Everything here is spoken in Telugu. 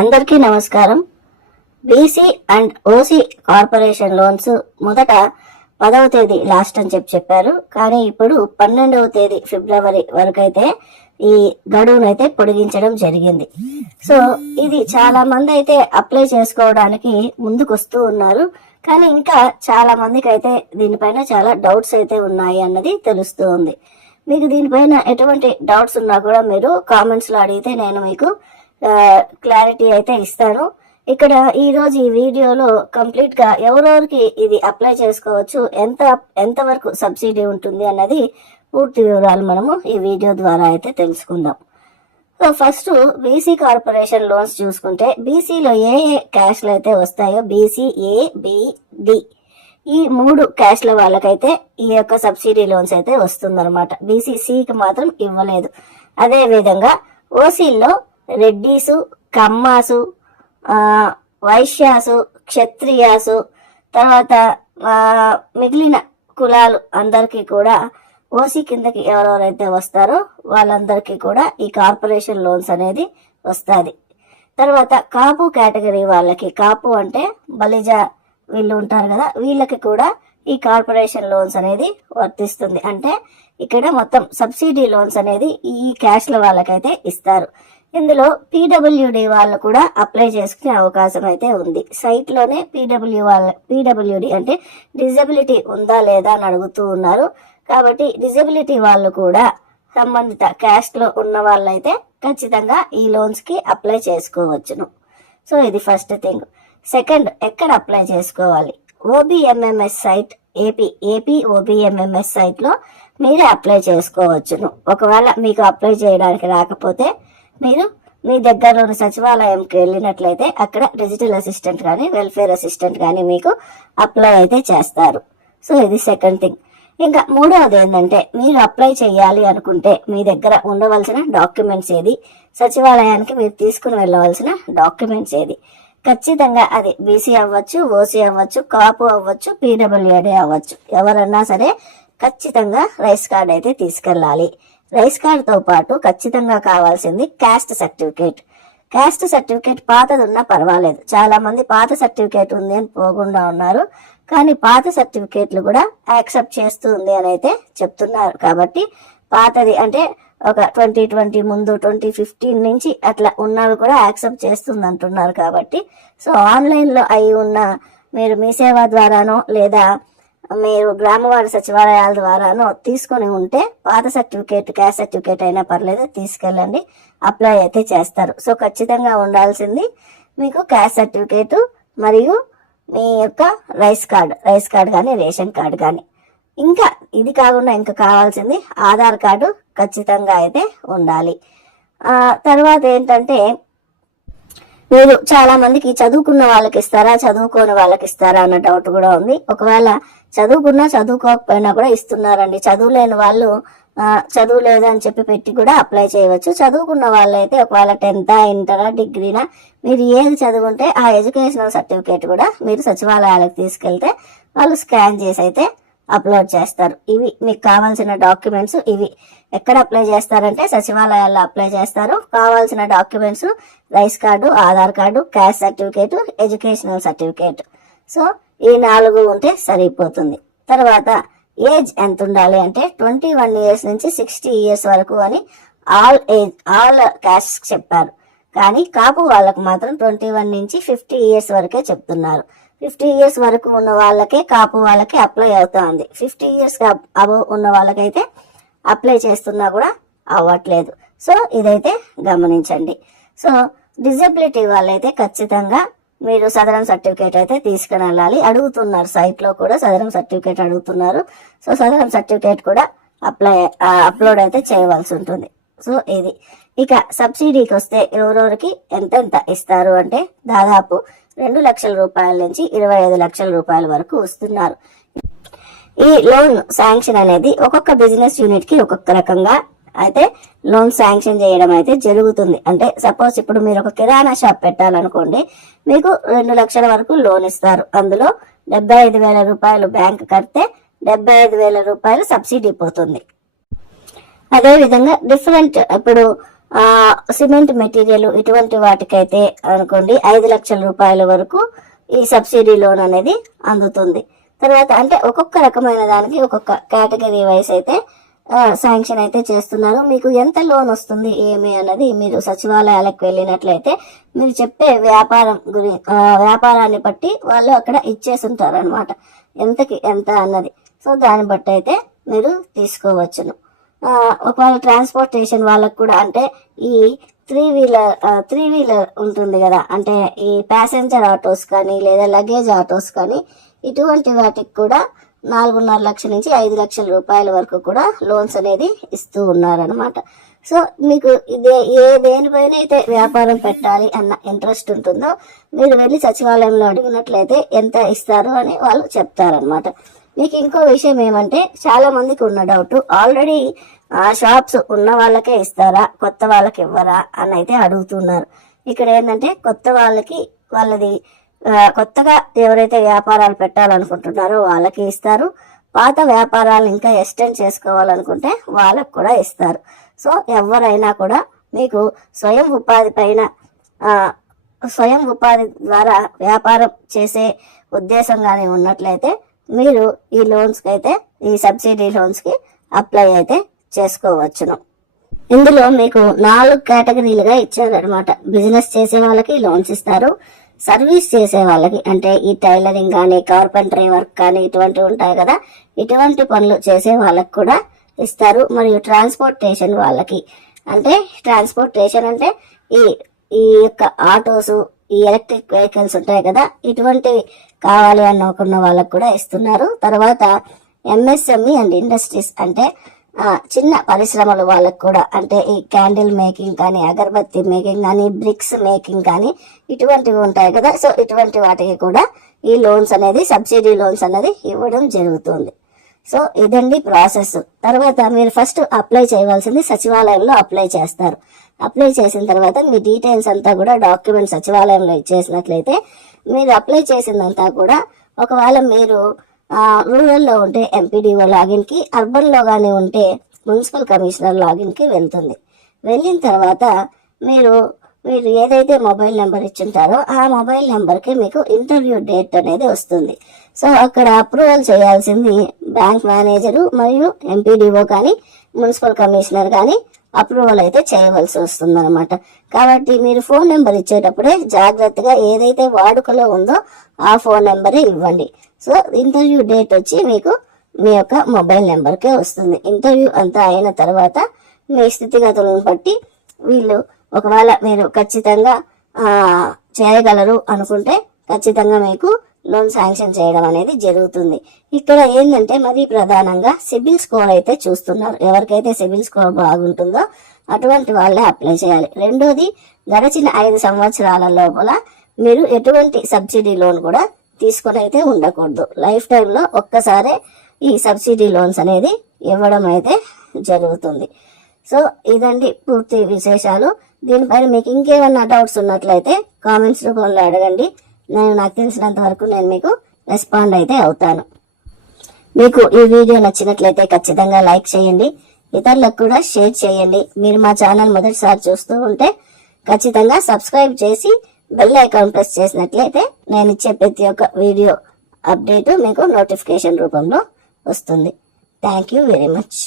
అందరికీ నమస్కారం. BC and OC corporation loans మొదట పదవ తేదీ లాస్ట్ అని చెప్పి చెప్పారు. కానీ ఇప్పుడు పన్నెండవ తేదీ ఫిబ్రవరి వరకు అయితే ఈ గడువునైతే పొడిగించడం జరిగింది. సో ఇది చాలా మంది అయితే అప్లై చేసుకోవడానికి ముందుకు వస్తూ ఉన్నారు. కానీ ఇంకా చాలా మందికి అయితే దీనిపైన చాలా డౌట్స్ అయితే ఉన్నాయి అన్నది తెలుస్తూ ఉంది. మీకు దీనిపైన ఎటువంటి డౌట్స్ ఉన్నా కూడా మీరు కామెంట్స్లో అడిగితే నేను మీకు క్లారిటీ అయితే ఇస్తాను ఇక్కడ ఈ రోజు ఈ వీడియోలో కంప్లీట్గా ఎవరెవరికి ఇది అప్లై చేసుకోవచ్చు ఎంత ఎంత వరకు సబ్సిడీ ఉంటుంది అన్నది పూర్తి వివరాలు మనము ఈ వీడియో ద్వారా అయితే తెలుసుకుందాం. So first BC corporation loans చూసుకుంటే బీసీలో ఏ ఏ క్యాష్లు అయితే వస్తాయో బీసీ ఏ బిడి ఈ మూడు క్యాష్ల వాళ్ళకైతే ఈ యొక్క సబ్సిడీ లోన్స్ అయితే వస్తుందన్నమాట. బీసీసీకి మాత్రం ఇవ్వలేదు. అదేవిధంగా ఓసీల్లో రెడ్డీసు కమ్మాసు వైశ్యాసు క్షత్రియాసు తర్వాత మిగిలిన కులాలు అందరికీ కూడా ఓసీ కిందకి ఎవరెవరైతే వస్తారో వాళ్ళందరికీ కూడా ఈ కార్పొరేషన్ లోన్స్ అనేది వస్తుంది. తర్వాత కాపు కేటగిరీ వాళ్ళకి కాపు అంటే బలిజ వీళ్ళు ఉంటారు కదా వీళ్ళకి కూడా ఈ కార్పొరేషన్ లోన్స్ అనేది వర్తిస్తుంది. అంటే ఇక్కడ మొత్తం సబ్సిడీ లోన్స్ అనేది ఈ క్యాష్ల వాళ్ళకైతే ఇస్తారు. ఇందులో పీడబ్ల్యూడి వాళ్ళు కూడా అప్లై చేసుకునే అవకాశం అయితే ఉంది. సైట్లోనే పీడబ్ల్యూ వాళ్ళ పీడబ్ల్యూడి అంటే డిజబిలిటీ ఉందా లేదా అని అడుగుతూ ఉన్నారు. కాబట్టి డిజబిలిటీ వాళ్ళు కూడా సంబంధిత క్యాస్ట్లో ఉన్న వాళ్ళైతే ఖచ్చితంగా ఈ లోన్స్కి అప్లై చేసుకోవచ్చును. సో ఇది ఫస్ట్ థింగ్ సెకండ్ ఎక్కడ అప్లై చేసుకోవాలి? OBMMS site AP AP OBMMS సైట్లో మీరే అప్లై చేసుకోవచ్చును. ఒకవేళ మీకు అప్లై చేయడానికి రాకపోతే మీరు మీ దగ్గరలోని సచివాలయంకి వెళ్ళినట్లయితే అక్కడ డిజిటల్ అసిస్టెంట్ కానీ వెల్ఫేర్ అసిస్టెంట్ కానీ మీకు అప్లై అయితే చేస్తారు. సో ఇది సెకండ్ థింగ్ ఇంకా మూడవది ఏంటంటే మీరు అప్లై చేయాలి అనుకుంటే మీ దగ్గర ఉండవలసిన డాక్యుమెంట్స్ ఏది? సచివాలయానికి మీరు తీసుకుని వెళ్ళవలసిన డాక్యుమెంట్స్ ఏది? ఖచ్చితంగా అది బీసీ అవ్వచ్చు ఓసీ అవ్వచ్చు కాపు అవ్వచ్చు పీడబ్ల్యూడి అవ్వచ్చు. ఎవరన్నా సరే ఖచ్చితంగా రైస్ కార్డ్ అయితే తీసుకెళ్ళాలి. రైస్ కార్డుతో పాటు ఖచ్చితంగా కావాల్సింది క్యాస్ట్ సర్టిఫికేట్ క్యాస్ట్ సర్టిఫికేట్ పాతది ఉన్నా పర్వాలేదు. చాలా మంది పాత సర్టిఫికేట్ ఉంది అని పోకుండా ఉన్నారు. కానీ పాత సర్టిఫికేట్లు కూడా యాక్సెప్ట్ చేస్తుంది అని అయితే చెప్తున్నారు. కాబట్టి పాతది అంటే ఒక ట్వంటీ ట్వంటీ ముందు ట్వంటీ ఫిఫ్టీన్ నుంచి అట్లా ఉన్నవి కూడా యాక్సెప్ట్ చేస్తుంది అంటున్నారు కాబట్టి. సో ఆన్లైన్లో అయి ఉన్న మీరు మీ సేవ ద్వారానో లేదా మీరు గ్రామవారి సచివాలయాల ద్వారాను తీసుకొని ఉంటే పాత సర్టిఫికేట్ క్యాస్ట్ సర్టిఫికేట్ అయినా పర్లేదు తీసుకెళ్ళండి. అప్లై అయితే చేస్తారు. సో ఖచ్చితంగా ఉండాల్సింది మీకు క్యాస్ట్ సర్టిఫికేట్ మరియు మీ యొక్క రైస్ కార్డ్ రైస్ కార్డ్ కానీ రేషన్ కార్డ్ కానీ. ఇంకా ఇది కాకుండా ఇంకా కావాల్సింది ఆధార్ కార్డు ఖచ్చితంగా అయితే ఉండాలి. తర్వాత ఏంటంటే మీరు చాలా మందికి చదువుకున్న వాళ్ళకి ఇస్తారా చదువుకోని వాళ్ళకి ఇస్తారా అన్న డౌట్ కూడా ఉంది. ఒకవేళ చదువుకున్నా చదువుకోకపోయినా కూడా ఇస్తున్నారండి. చదువులేని వాళ్ళు చదువు లేదని చెప్పి పెట్టి కూడా అప్లై చేయవచ్చు. చదువుకున్న వాళ్ళైతే ఒకవేళ టెన్త్ ఇంటరా డిగ్రీనా మీరు ఏది చదువుకుంటే ఆ ఎడ్యుకేషనల్ సర్టిఫికేట్ కూడా మీరు సచివాలయాలకు తీసుకెళ్తే వాళ్ళు స్కాన్ చేసి అయితే అప్లోడ్ చేస్తారు. ఇవి మీకు కావాల్సిన డాక్యుమెంట్స్ ఇవి. ఎక్కడ అప్లై చేస్తారంటే సచివాలయాల్లో అప్లై చేస్తారు. కావాల్సిన documents rice card Aadhaar card caste certificate educational certificate. So ఈ నాలుగు ఉంటే సరిపోతుంది. తర్వాత ఏజ్ ఎంత ఉండాలి అంటే ట్వంటీ వన్ ఇయర్స్ నుంచి సిక్స్టీ ఇయర్స్ వరకు అని ఆల్ ఏజ్ ఆల్ క్యాస్ట్ చెప్పారు. కానీ కాపు వాళ్ళకు మాత్రం ట్వంటీ వన్ నుంచి ఫిఫ్టీ ఇయర్స్ వరకే చెప్తున్నారు. ఫిఫ్టీ ఇయర్స్ వరకు ఉన్న వాళ్ళకే కాపు వాళ్ళకి అప్లై అవుతుంది. ఫిఫ్టీ ఇయర్స్ అబవ్ ఉన్న వాళ్ళకైతే అప్లై చేస్తున్నా కూడా అవ్వట్లేదు. సో ఇదైతే గమనించండి. సో డిజబిలిటీ వాళ్ళైతే ఖచ్చితంగా మీరు సదరం సర్టిఫికేట్ అయితే తీసుకుని వెళ్ళాలి. అడుగుతున్నారు సైట్లో కూడా సదరం సర్టిఫికేట్ అడుగుతున్నారు. సో సదరం సర్టిఫికేట్ కూడా అప్లై అప్లోడ్ అయితే చేయవలసి ఉంటుంది. సో ఇది. ఇక సబ్సిడీకి వస్తే ఎవరెవరికి ఎంతెంత ఇస్తారు అంటే దాదాపు రెండు లక్షల రూపాయల నుంచి ఇరవై ఐదు లక్షల రూపాయల వరకు వస్తున్నారు. ఈ లోన్ శాంక్షన్ అనేది ఒక్కొక్క బిజినెస్ యూనిట్కి ఒక్కొక్క రకంగా అయితే లోన్ శాంక్షన్ చేయడం అయితే జరుగుతుంది. అంటే సపోజ్ ఇప్పుడు మీరు ఒక కిరాణా షాప్ పెట్టాలనుకోండి మీకు రెండు లక్షల వరకు లోన్ ఇస్తారు. అందులో డెబ్బై ఐదు వేల రూపాయలు బ్యాంక్ కడితే డెబ్బై ఐదు వేల రూపాయలు సబ్సిడీ పోతుంది. అదే విధంగా డిఫరెంట్ ఇప్పుడు ఆ, సిమెంట్ మెటీరియల్ ఇటువంటి వాటికైతే అనుకోండి ఐదు లక్షల రూపాయల వరకు ఈ సబ్సిడీ లోన్ అనేది అందుతుంది. తర్వాత అంటే ఒక్కొక్క రకమైన దానికి ఒక్కొక్క కేటగిరీ వైస్ అయితే శాంక్షన్ అయితే చేస్తున్నారు. మీకు ఎంత లోన్ వస్తుంది ఏమి అన్నది మీరు సచివాలయాలకు వెళ్ళినట్లయితే మీరు చెప్పే వ్యాపారం గురి వ్యాపారాన్ని బట్టి వాళ్ళు అక్కడ ఇచ్చేసుంటారు అనమాట ఎంతకి ఎంత అన్నది. సో దాన్ని బట్టి అయితే మీరు తీసుకోవచ్చును. ఒకవేళ ట్రాన్స్పోర్టేషన్ వాళ్ళకు కూడా అంటే ఈ త్రీ వీలర్ త్రీ వీలర్ ఉంటుంది కదా. అంటే ఈ ప్యాసింజర్ ఆటోస్ కానీ లేదా లగేజ్ ఆటోస్ కానీ ఇటువంటి వాటికి కూడా నాలుగున్నర లక్షల నుంచి ఐదు లక్షల రూపాయల వరకు కూడా లోన్స్ అనేది ఇస్తూ ఉన్నారనమాట సో మీకు ఇదే ఏ దేనిపైన అయితే వ్యాపారం పెట్టాలి అన్న ఇంట్రెస్ట్ ఉంటుందో మీరు వెళ్ళి సచివాలయంలో అడిగినట్లయితే ఎంత ఇస్తారు అని వాళ్ళు చెప్తారనమాట మీకు ఇంకో విషయం ఏమంటే చాలా మందికి ఉన్న డౌట్ ఆల్రెడీ ఆ షాప్స్ ఉన్న వాళ్ళకే ఇస్తారా కొత్త వాళ్ళకి ఇవ్వరా అని అయితే అడుగుతున్నారు. ఇక్కడ ఏంటంటే కొత్త వాళ్ళకి వాళ్ళది కొత్తగా ఎవరైతే వ్యాపారాలు పెట్టాలనుకుంటున్నారో వాళ్ళకి ఇస్తారు. పాత వ్యాపారాలు ఇంకా ఎక్స్టెండ్ చేసుకోవాలనుకుంటే వాళ్ళకు కూడా ఇస్తారు. సో ఎవరైనా కూడా మీకు స్వయం ఉపాధి పైన స్వయం ఉపాధి ద్వారా వ్యాపారం చేసే ఉద్దేశంగానే ఉన్నట్లయితే మీరు ఈ లోన్స్కి అయితే ఈ సబ్సిడీ లోన్స్కి అప్లై అయితే చేసుకోవచ్చును. ఇందులో మీకు నాలుగు కేటగిరీలుగా ఇచ్చారనమాట బిజినెస్ చేసే వాళ్ళకి లోన్స్ ఇస్తారు. సర్వీస్ చేసే వాళ్ళకి అంటే ఈ టైలరింగ్ కానీ కార్పెంటరీ వర్క్ కానీ ఇటువంటివి ఉంటాయి కదా ఇటువంటి పనులు చేసే వాళ్ళకి కూడా ఇస్తారు. మరియు ట్రాన్స్పోర్టేషన్ వాళ్ళకి అంటే ట్రాన్స్పోర్టేషన్ అంటే ఈ ఈ యొక్క ఆటోస్ ఈ ఎలక్ట్రిక్ వెహికల్స్ ఉంటాయి కదా ఇటువంటివి కావాలి అనుకున్న వాళ్ళకి కూడా ఇస్తున్నారు. తర్వాత ఎంఎస్ఎంఈ అండ్ ఇండస్ట్రీస్ అంటే చిన్న పరిశ్రమలు వాళ్ళకు కూడా. అంటే ఈ క్యాండిల్ మేకింగ్ కానీ అగరబత్తి మేకింగ్ కానీ బ్రిక్స్ మేకింగ్ కానీ ఇటువంటివి ఉంటాయి కదా. సో ఇటువంటి వాటికి కూడా ఈ లోన్స్ అనేది సబ్సిడీ లోన్స్ అనేది ఇవ్వడం జరుగుతుంది. సో ఇదండి ప్రాసెస్ తర్వాత మీరు ఫస్ట్ అప్లై చేయవలసింది సచివాలయంలో అప్లై చేస్తారు. అప్లై చేసిన తర్వాత మీ డీటెయిల్స్ అంతా కూడా డాక్యుమెంట్ సచివాలయంలో ఇచ్చేసినట్లయితే మీరు అప్లై చేసిందంతా కూడా ఒకవేళ మీరు రూరల్లో ఉంటే ఎంపీడీఓ లాగిన్కి అర్బన్లో కానీ ఉంటే మున్సిపల్ కమిషనర్ లాగిన్కి వెళ్తుంది. వెళ్ళిన తర్వాత మీరు మీరు ఏదైతే మొబైల్ నెంబర్ ఇచ్చుంటారో ఆ మొబైల్ నెంబర్కి మీకు ఇంటర్వ్యూ డేట్ అనేది వస్తుంది. సో అక్కడ అప్రూవల్ చేయాల్సింది బ్యాంక్ మేనేజరు మరియు ఎంపీడీఓ కానీ మున్సిపల్ కమిషనర్ కానీ అప్రూవల్ అయితే చేయవలసి వస్తుంది అనమాట కాబట్టి మీరు ఫోన్ నెంబర్ ఇచ్చేటప్పుడే జాగ్రత్తగా ఏదైతే వాడుకలో ఉందో ఆ ఫోన్ నెంబరే ఇవ్వండి. సో ఇంటర్వ్యూ డేట్ వచ్చి మీకు మీ యొక్క మొబైల్ నెంబర్కే వస్తుంది. ఇంటర్వ్యూ అంతా అయిన తర్వాత మీ స్థితిగతులను బట్టి వీళ్ళు ఒకవేళ మీరు ఖచ్చితంగా చేయగలరు అనుకుంటే ఖచ్చితంగా మీకు లోన్ శాంక్షన్ చేయడం అనేది జరుగుతుంది. ఇక్కడ ఏంటంటే మరి ప్రధానంగా సిబిల్ స్కోర్ అయితే చూస్తున్నారు. ఎవరికైతే సిబిల్ స్కోర్ బాగుంటుందో అటువంటి వాళ్ళే అప్లై చేయాలి. రెండోది గడిచిన ఐదు సంవత్సరాల లోపల మీరు ఎటువంటి సబ్సిడీ లోన్ కూడా తీసుకొని అయితే ఉండకూడదు. లైఫ్ టైంలో ఒక్కసారే ఈ సబ్సిడీ లోన్స్ అనేది ఇవ్వడం అయితే జరుగుతుంది. సో ఇదండి పూర్తి విశేషాలు. దీనిపైన మీకు ఇంకేమన్నా డౌట్స్ ఉన్నట్లయితే కామెంట్స్ రూపంలో అడగండి. నేను నాకు తెలిసినంత వరకు నేను మీకు రెస్పాండ్ అయితే అవుతాను. మీకు ఈ వీడియో నచ్చినట్లయితే ఖచ్చితంగా లైక్ చేయండి ఇతరులకు కూడా షేర్ చేయండి. మీరు మా ఛానల్ మొదటిసారి చూస్తూ ఉంటే ఖచ్చితంగా సబ్స్క్రైబ్ చేసి బెల్ ఐకాన్ ప్రెస్ చేసినట్లయితే నేను ఇచ్చే ప్రతి ఒక్క వీడియో అప్డేటు మీకు నోటిఫికేషన్ రూపంలో వస్తుంది. Thank you very much